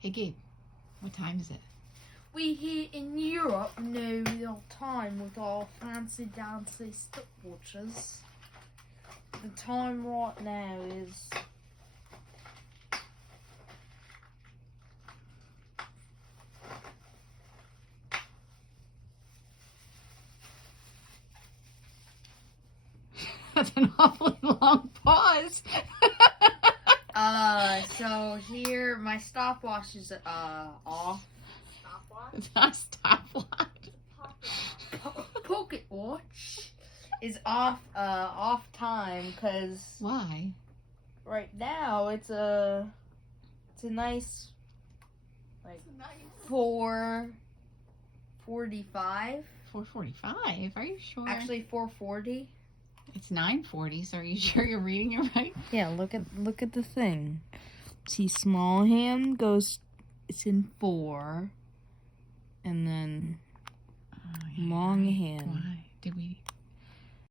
Hey, Gabe, what time is it? We here in Europe know the time with our fancy dancy stopwatches. The time right now is That's an awfully long pause. so here my stopwatch is off. It's not a stopwatch. Pocket watch is off time because Why? right now it's a nice like 4:45. 4:45. Are you sure? Actually 4:40. It's 9:40. So are you sure you're reading it right? Yeah, look at the thing. See, small hand goes. It's in 4, and then long hand.